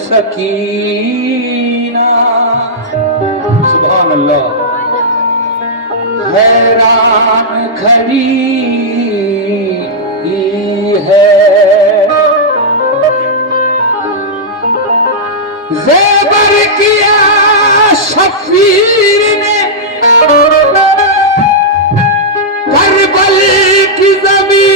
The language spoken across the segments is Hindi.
सकीना सुभान अल्लाह हैरान खड़ी है ज़ेबर किया शफीर ने करबल की जमीन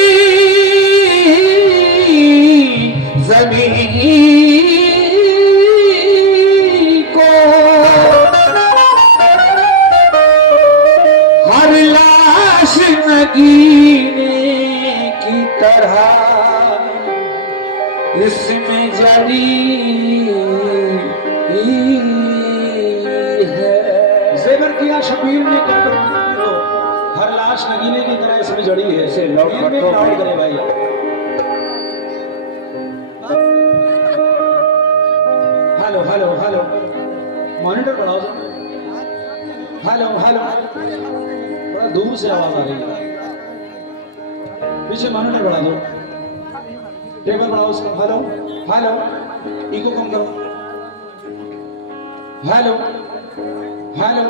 नगीने की तरह इसमें जड़ी है। ज़ेबर किया शबीर ने करबल को हर लाश नगीने की तरह इसमें जड़ी है। से लोग करे भाई। हेलो हेलो हेलो मॉनिटर बढ़ाओ। हेलो हेलो बड़ा दूर से आवाज आ रही है। पीछे मॉनिटर बढ़ा दो। टेबल बढ़ाओ उसका। हेलो हेलो इको कम करो। हेलो हेलो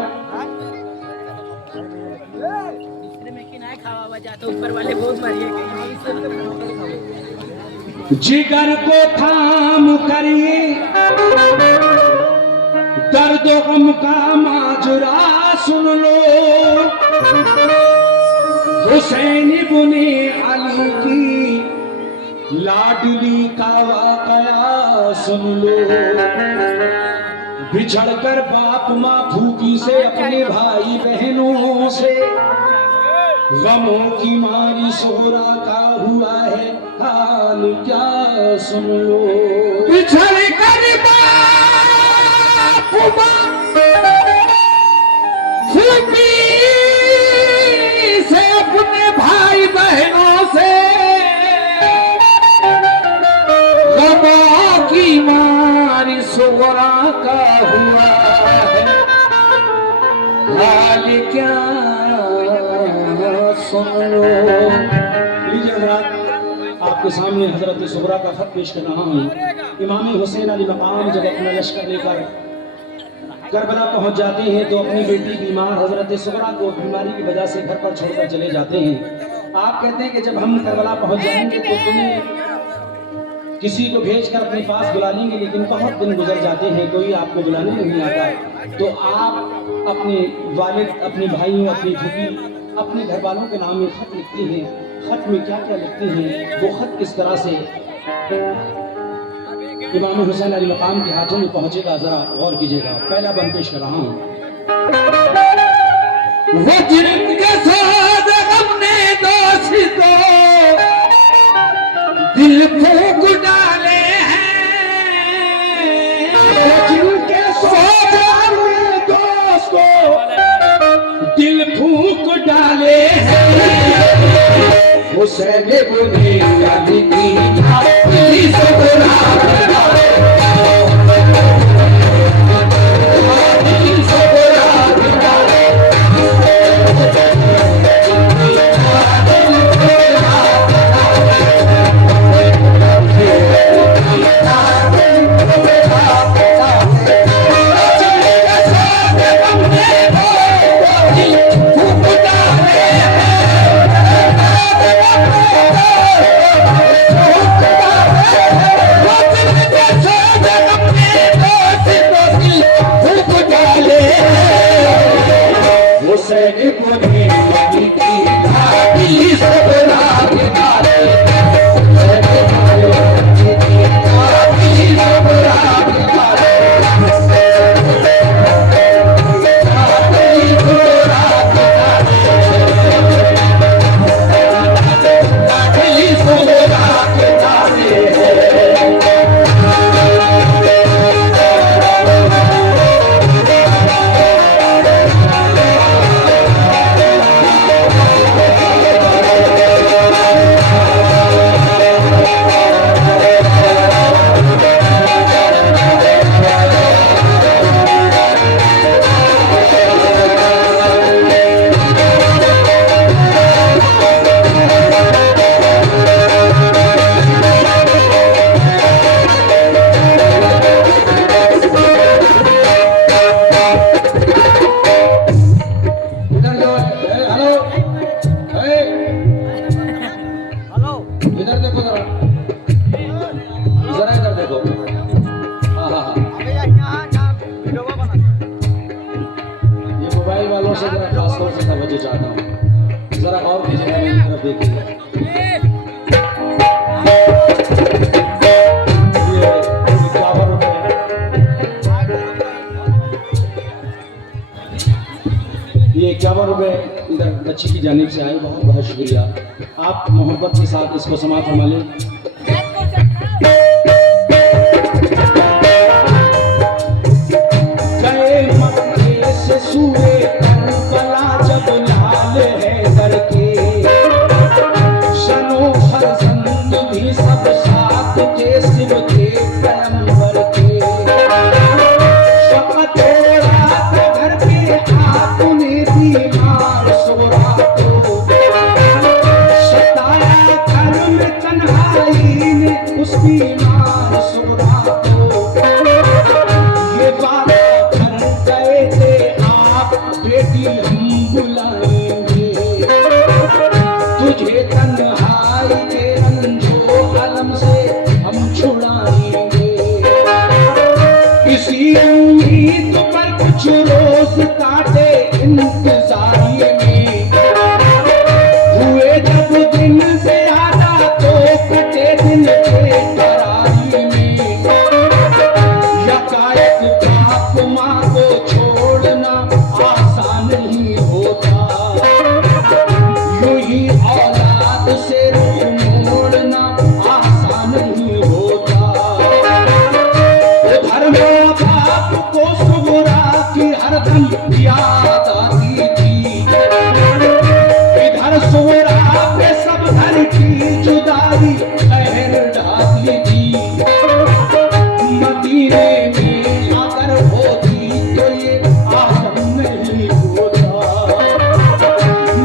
ऊपर वाले बहुत मारिए। जिगर को थाम करिए दर्द गम का माजरा सुन लो। हुसैन इब्ने अली की लाडली का वाकया सुन लो। बिछड़कर बाप माँ फूकी से अपने भाई बहनों से गमों की मारी सोहरा का हुआ है हाल क्या सुन लो। बिछड़कर बाप माँ फूकी से अपने भाई बहनों से गमों की मारी सोहरा का हुआ है हाल क्या सुन लो। लीजिए हज़रात, आपके सामने हजरत सुगरा का खत पेश कर रहा हूँ। इमाम हुसैन अली मकाम जब अपना लश्कर लेकर करबला पहुंच जाते हैं तो अपनी बेटी बीमार हजरत सुगरा को बीमारी की वजह से घर पर छोड़कर चले जाते हैं। आप कहते हैं कि जब हम करबला पहुंच जाएंगे तो तुम्हें किसी को भेजकर अपने पास बुला लेंगे, लेकिन बहुत दिन गुजर जाते हैं, कोई आपको बुलाने नहीं आता। तो आप अपने वालिद, अपने भाइयों, अपनी फूफी, अपने घर वालों के नाम में खत लिखते हैं। खत में क्या क्या लिखते हैं, वो खत किस तरह से इमाम हुसैन अली मकाम के हाथों में पहुंचेगा, जरा गौर कीजिएगा। पहला बंद पेश कर रहा हूँ। वो जिनके साथ हमने दोस्तों दिल फूंक डाले हैं, जिनके साथ हमने दोस्तों दिल फूंक डाले हैं। हुसैन इब्ने अली की लाडली सुगरा से तवज्जो चाहता हूँ, जरा गौर कीजिएगा, मेरी तरफ देखिएगा। ये 51 रुपए, ये 51 रुपए इधर बच्ची की जानिब से आए, बहुत बहुत शुक्रिया। आप मोहब्बत के साथ इसको समाप्त फरमा लें। सूए करबला जब लाल है करके शनो फरजंद भी सब साथ के सिर के पैगंबर के शफकत रात घर के आपने बीमार सोरा को सताया घर में तन्हाई ने उस बीमार सोरा को ये बात बेटी हम बुलाएंगे तुझे तन्हाई के रंजो अलम से हम छुड़ाएंगे इसी उम्मीद पर कुछ रोज काटे इंतजारी में हुए जब दिन से आधा तो कटे दिन के करारी में यकायक बाप माँ को छोड़ना आसान नहीं होता यूं ही औलाद से रुख मोड़ना आसान नहीं होता उधर माँ बाप को सुगरा की हरदम याद आती थी इधर सुगरा पे सब घर की जुदाई कहर डाली थी मदीने में आकर होती तो ये आदम नहीं होता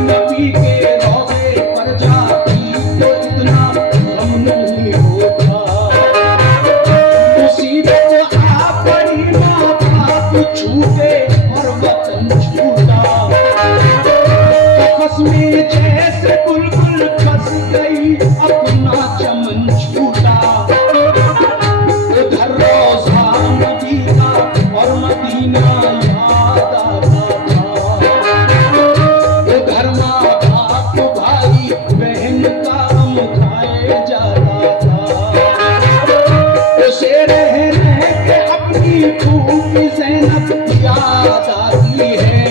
नबी के रोज़े पर जाती तो इतना गम नहीं होता मुसीबत आ पड़ी माँ बाप छूटे और वतन छूटा कफस में जैसे बुलबुल फंस गई अपना चमन छूटा उधर रोज़ा मदीना और मदीना याद आता था उधर माँ बाप भाई बहन का गम खाए जाता था उसे रह के अपनी फूफी ज़ैनब याद आती है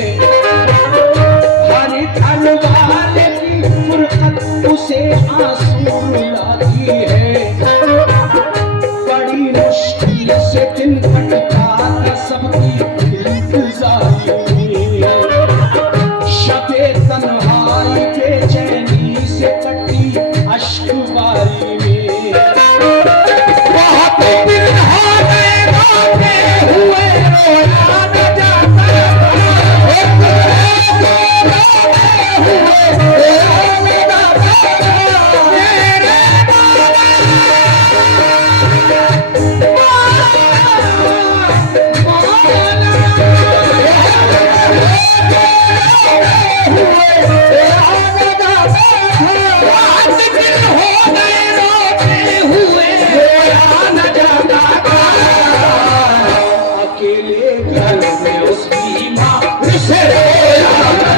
हर घर वाले की फुरकत उसे आंसू लाती है बड़ी मुश्किल से दिन कटता था सबकी इंतजारी में शबे तन्हाई बेचैनी से कटी अश्क बारी में बहुत दिन हो गए रोते हुए रोया न जाता अकेले घर में उसकी माँ उसे रोया न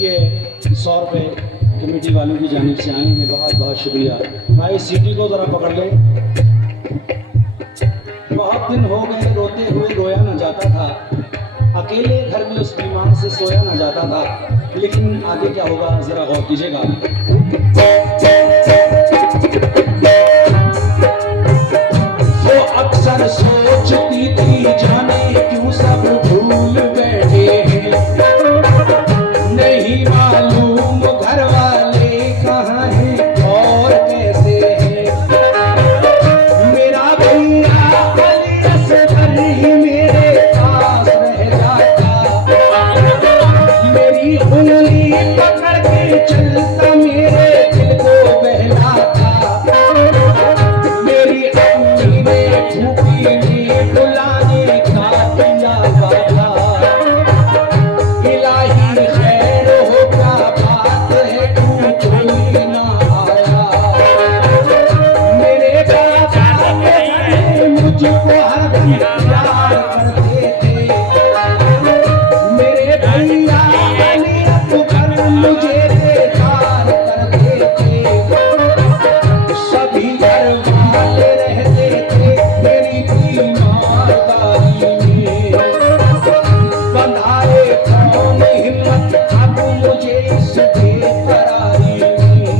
ये 100 रुपये कमेटी वालों की जानिब से आए हैं, बहुत बहुत शुक्रिया भाई। सीटी को ज़रा पकड़ ले। बहुत दिन हो गए रोते हुए रोया न जाता था, अकेले घर में उस बीमार से सोया न जाता था, लेकिन आगे क्या होगा ज़रा गौर कीजिएगा। पर सोचती थी जाने क्यों सब भूल बैठे हैं। नहीं मालूम घर वाले कहाँ हैं और कैसे हैं। मेरा भैया अली असगर ही मेरे पास रह जाता। मेरी उंगली पकड़ के चलता मेरे दिल को बहलाता। मेरी अम्मी ने फूफी ने बुलाने का किया वादा। इलाही खैर हो क्या बात है क्यों कोई ना आया। मेरे बाबा के घर मुझको हरदम प्यार करते थे। मेरे भैया अली असगर मुझे बेकार करते थे। सभी घर वाले रहते थे मेरी बीमारदारी में। बंधाए कौन हिम्मत अब मुझे इस बेकरारी में।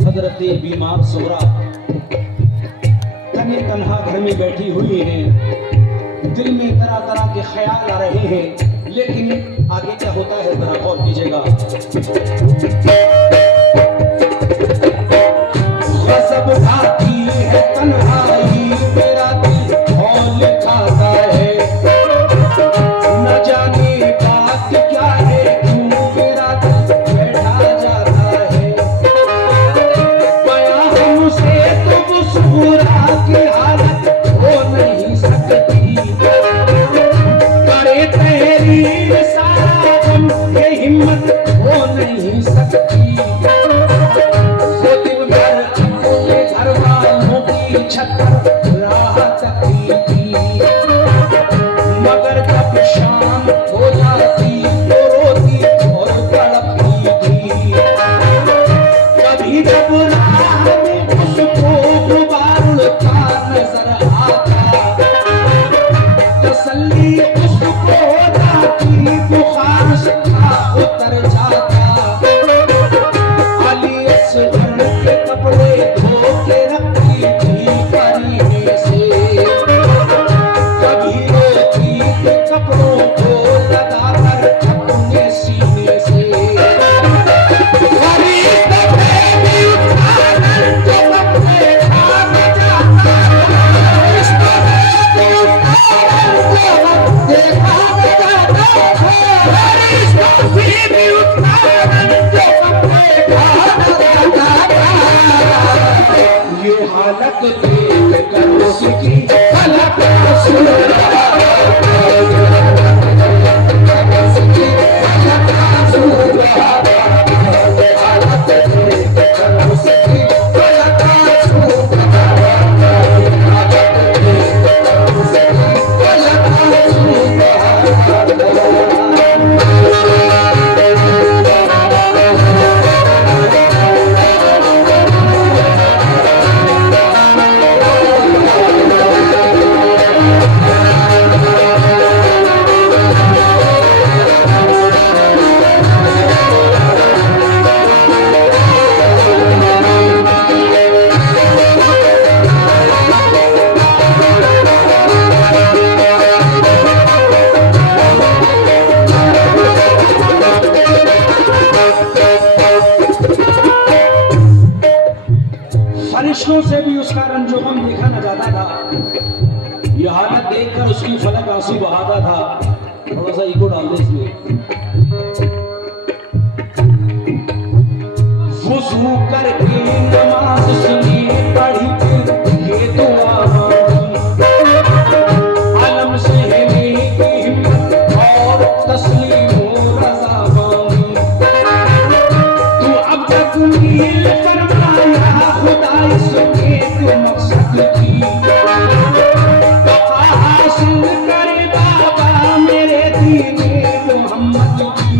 हजरत बीमार सुगरा तने तन्हा घर में बैठी हुई हैं। दिल में तरह तरह के ख्याल आ रहे हैं, लेकिन आगे क्या होता है जरा गौर कीजिएगा। गज़ब खाती है तन्हाई मेरा दिल हौल खाता है। न जाने बात क्या है क्यों मेरा दिल बैठा जाता है। बयां हमसे तुम सुगरा की हालत हो नहीं सकती। करे तहरीर सारा गम ये हिम्मत हो नहीं सकती। वो दिन भर अपने घर वालों की छत पर राह तकती थी। मगर जब शाम हो जाती तो रोती और तड़पती थी। कभी जब राह में उसको गुबार उड़ता नजर आता। तसल्ली उसको हो जाती बुखार से उतर जाता। अली असगर के कपड़े धो के रखती थी परीने से। कभी रोती के कपड़ों को लगा कर अपने सीने से। हरी कपड़े भी उठाकर जो कपड़े भाग जाता। इस तरह से उठाकर जो भाग जाता। हरी कपड़े भी उठाकर जो कपड़े भाग जाता। ये हालत देख कर उसकी हलक सुन रहा। उसकी हलक सुन रहा। ये हालत देख कर उसकी हलक सुन रहा। ये हालत देख कर उसकी हलक सुन रहा। फरिश्तों से भी उसका रंजोगम देखा न जाता था। यह हालत देखकर उसकी फलक आंसू बहाता था। थोड़ा सा इको डाल दे इसमें। वुज़ू करके नमाज सुनी पढ़ी फिर ये दुआ मांगी। अलम सहने की हिम्मत और तस्लीम व रज़ा मांगी। तू अब तक मील फरमाया खुदा इसके तू मकसद की। बका हासिल करे बाबा मेरे दीने मोहम्मद की।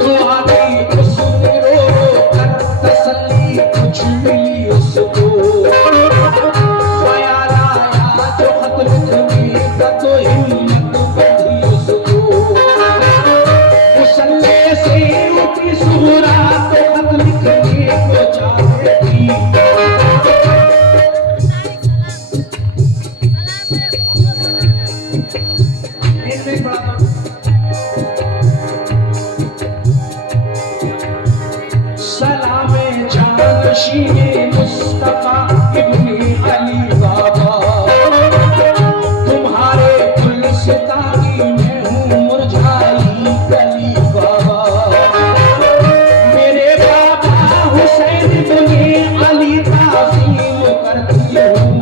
तू आदि उसने रो रो कर तसल्ली कुछ मिली उसको। सीने मुस्तफा इब्ने अली बाबा, तुम्हारे गुलसिता की मैं हूँ मुरझाई कली बाबा। मेरे बाबा हुसैन इब्ने अली ताज़ीम करती हूँ,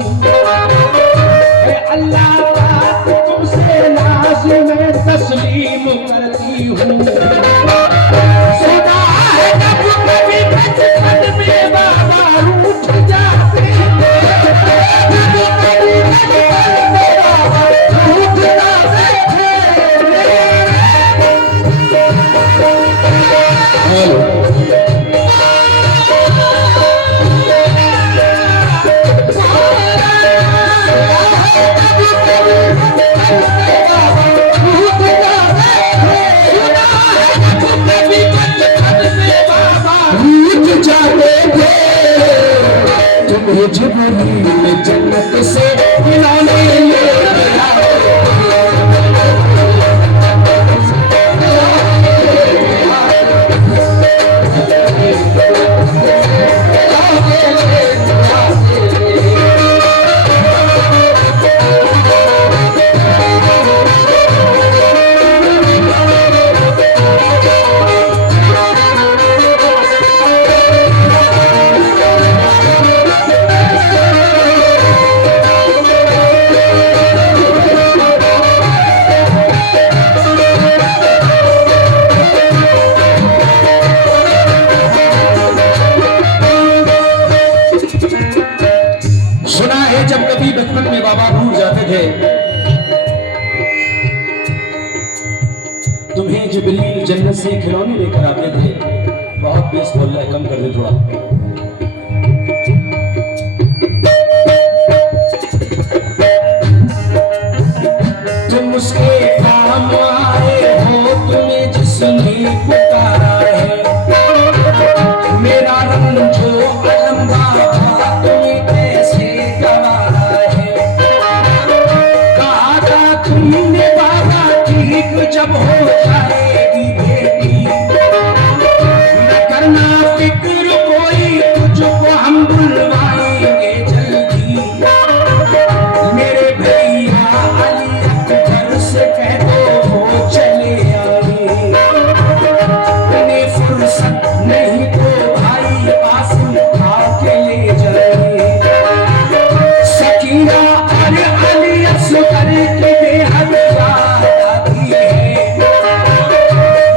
अल्लाह पाक तुमसे नाज़ में तस्लीम करती हूँ। सुना है जब कभी बचपन में बाबा रूठ जाते, कभी कभी बचपन में बाबा रूठ जाते थे। तुम्हें जिब्रील जन्नत से मिलाने ले गया। सुना है जब कभी बचपन में बाबा भूल जाते थे, तुम्हें जिब्रील जन्नत से खिलौने लेकर आते थे। बहुत बेस बोल रहा है, कम कर दे थोड़ा। तुम उसके काम आए हो, तुम्हें जिसने पुकारा है। मेरा रंग जो अलंगा था तुम्हें कैसे गवारा है। कहा था तुमने बाबा ठीक जब हो जाएगी बेटी, न करना फिक्र कोई, तुझको हम बुलवाएंगे जल्दी। मेरे भैया अली अकबर से कह दो वो चले आए, उन्हें फुर्सत नहीं तो भाई कासिम आके ले जाए। सकीना और अली असगर की बेहद याद आती है।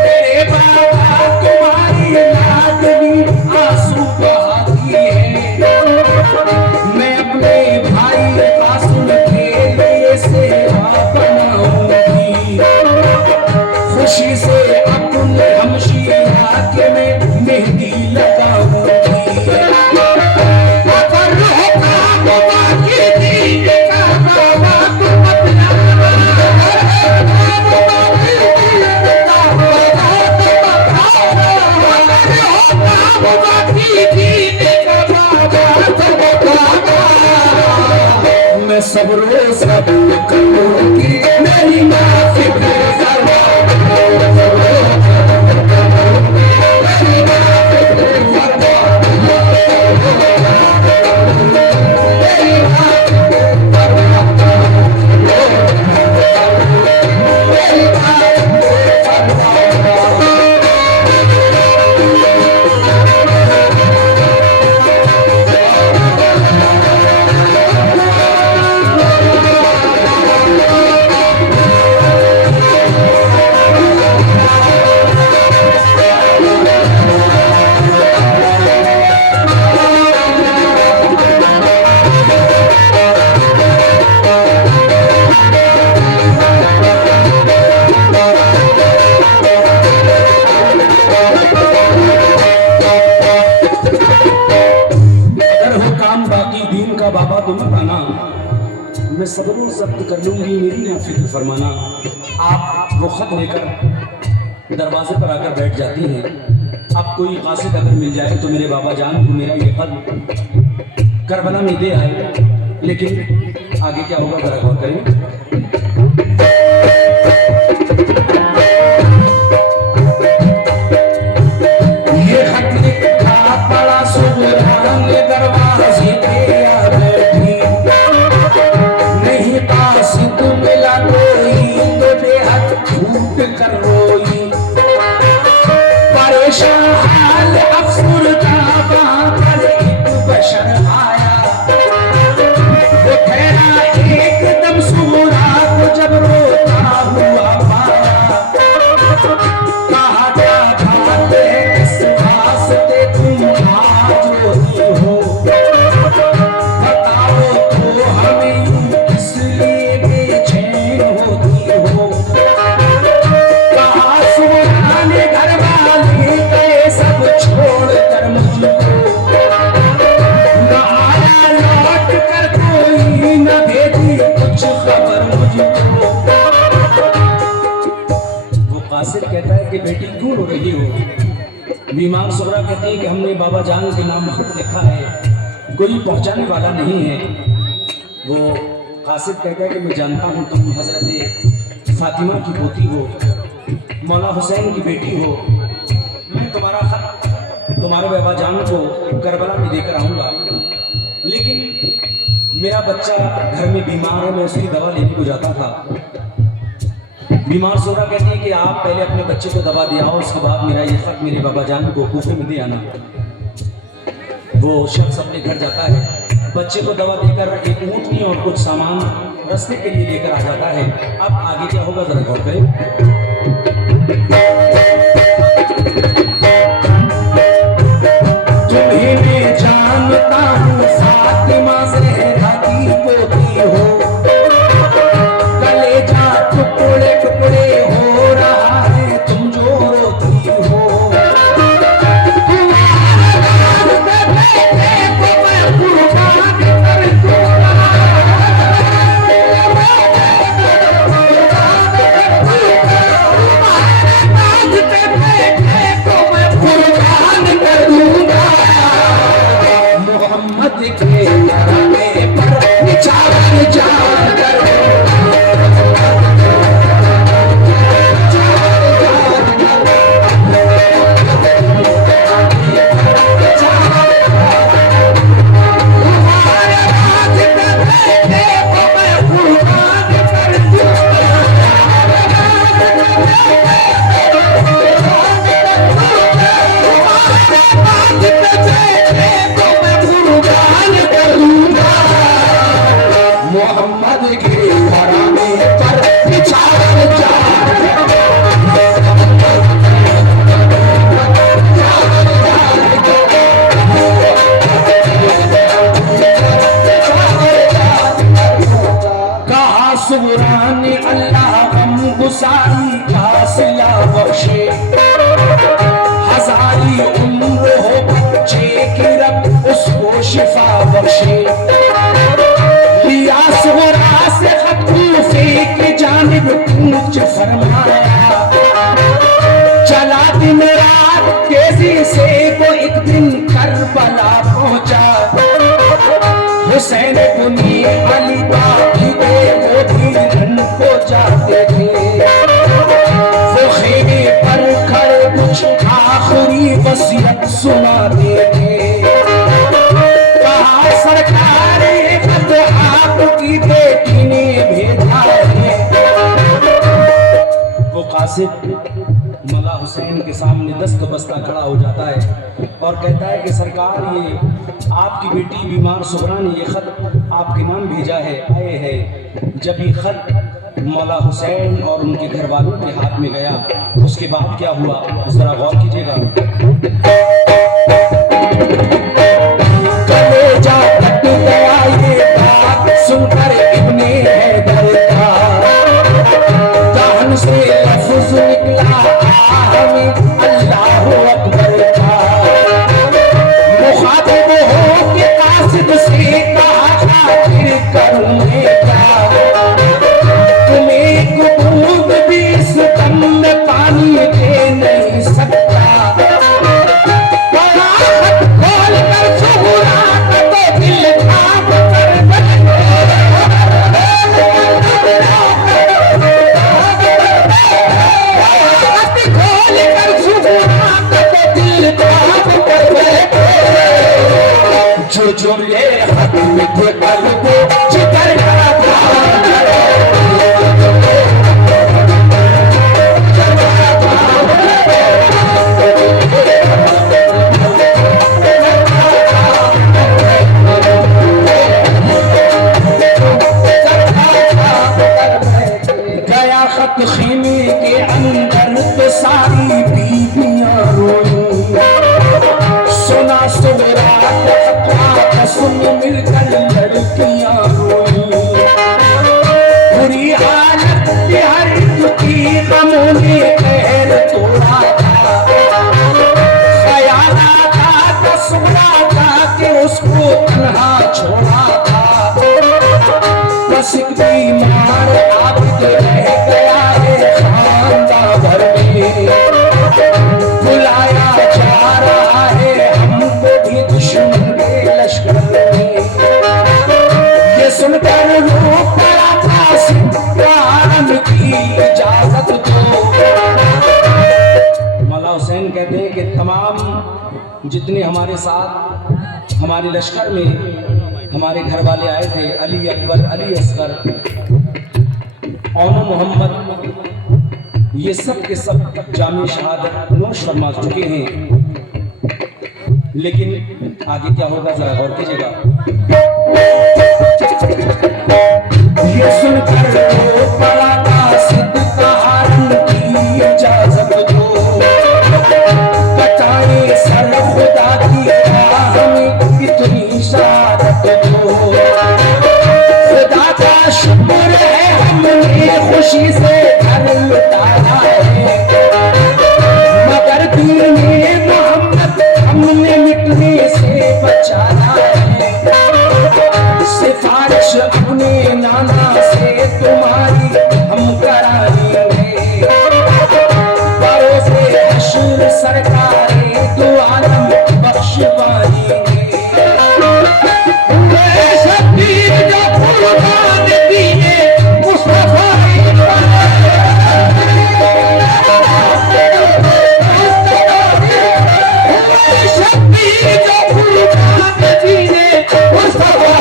मेरे बाबा तुम्हारी लाडली आंसू बहाती है। मैं अपने भाई कासिम के लिए सेवा बनाऊंगी, खुशी से अपने हमशीरा के में मेहंदी लगाऊंगी। अगर होगा बाबा की दीन का बाबा को बतलाना, बाबा की दीन का बाबा को बताना। अगर होगा बाबा की दीन का बाबा को बताना, मैं सब रोज करूंगी मेरी माफी करवा। मैं सबको जब्त कर लूंगी, मेरी ना फिक्र फरमाना। आप वो खत लेकर दरवाजे पर आकर बैठ जाती हैं। अब कोई कासिद अगर मिल जाए तो मेरे बाबा जान को मेरा ये खत करबला में दे आए, लेकिन आगे क्या होगा जरा गौर करें। ये खत लिखा पड़ा सुबह कहता है कि बेटी क्यों रो रही हो। बीमार सुगरा कहती है कि हमने बाबा जान के नाम खत लिखा है, कोई पहुंचाने वाला नहीं है। वो कासिद कहता है कि मैं जानता हूँ तुम हजरत फातिमा की पोती हो, मौला हुसैन की बेटी हो। मैं तुम्हारा खत तुम्हारे बाबा जान को करबला में देकर आऊँगा, लेकिन मेरा बच्चा घर में बीमार है, मैं उसकी दवा लेने को जाता था। बीमार सोरा कहती है कि आप पहले अपने बच्चे को दवा दे आओ, उसके बाद मेरा ये खत मेरे बाबा जान को कूफे में दे आना। वो शख्स अपने घर जाता है, बच्चे को दवा देकर एक ऊँटनी और कुछ सामान रास्ते के लिए लेकर आ जाता है। अब आगे क्या होगा जरा गौर करें। तुम्हें मैं जानता हूँ फातिमा ज़हरा की पोती हो, कलेजा टुकड़े टुकड़े हो रहा है तुम जो रोती हो। मोहम्मद के नामे पर निछावर जाकर मोहम्मद के घराने पर निछावर जाकर कहा सुबरान अल्लाह गम गुसारी का सिला बख्शे, हजारी उम्र हो बच्चे की रब उसको शिफा बख्शे। लिया सुगरा से खत कूफे की जानिब कूच फरमाया, चला दिन रात तेजी से वो एक दिन करबला पहुंचा। हुसैन कुनी अली बाकी दे वो धीरन को जाते थे, वो खेमे पर खड़े कुछ आखिरी वसीयत सुनाते थे। कहा सरकार खत आपकी बेटी ने भेजा है। वो कासिद मौला हुसैन के सामने दस्त बस्ता खड़ा हो जाता है और कहता है कि सरकार, ये आपकी बेटी बीमार सुगरा ने ये खत आपके नाम भेजा है, आए है। जब ये खत मौला हुसैन और उनके घर वालों के हाथ में गया, उसके बाद क्या हुआ जरा गौर कीजिएगा। कलेजा कट गया ये बात सुनकर इब्ने हैदर का, कान से लफ्ज निकला आमीन अल्लाहु अकबर का। मुखातिब हो के कासिद से कहा खातिर करूँगे क्या, तुम्हें एक बूंद भी इस दम में पानी दे नहीं सकता। जो ये हाथ में थे कल को जिगर करा गया खत खीमे के अंदर तो सारी बीबियां रोई, सुना सुगरा सुन मिलकर लड़कियां रोई। बुरी हालत हर की गमों ने कहर तोड़ा था, ख्याल आता सुगरा था कि उसको तन्हा छोड़ा था। बस एक बीमार आबिद रह गया है खानदान भर में, बुलाया जा रहा है हमको भी दुश्मन के लश्कर में। ये सुनकर रो पड़ा कासिम, प्राण की इजाजत दो। मौला हुसैन कहते हैं कि तमाम जितने हमारे साथ हमारे लश्कर में हमारे घर वाले आए थे, अली अकबर, अली असगर, ओनो मोहम्मद, ये सब के सब जामी शहादत नोश फरमा चुके हैं। लेकिन आगे क्या होगा जरा गौर कीजिएगा। ये सुनकर रो पड़ा कासिम, कहानी की इजाजत दो। कटाए सर खुदा की राह में इतनी शहादत दो। खुदा का शुक्र है हमने खुशी से घर लुटाया है, मगर दीने मोहम्मद हमने मिटने से बचाया है। सिफारिश अपने नाना से तुम्हारी हम कराएंगे, बरोज़े हश्र सरकारे दो आलम बख्शवाएंगे। शब्बीर जो कुर्बान दीने मुस्तफा शब्बीर जो कुर्बान दीने मुस्तफा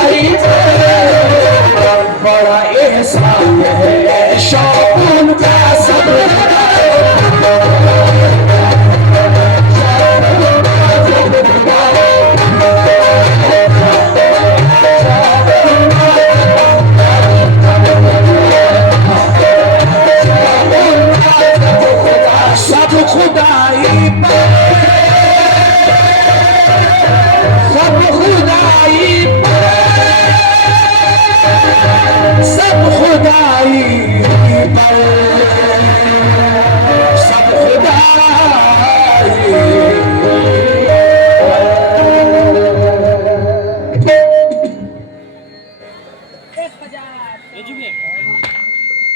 बड़ा एहसान है शौक़ का सब्र। सब खुदाई पर, सब खुदाई पर, सब खुदाई पर, सब खुदाई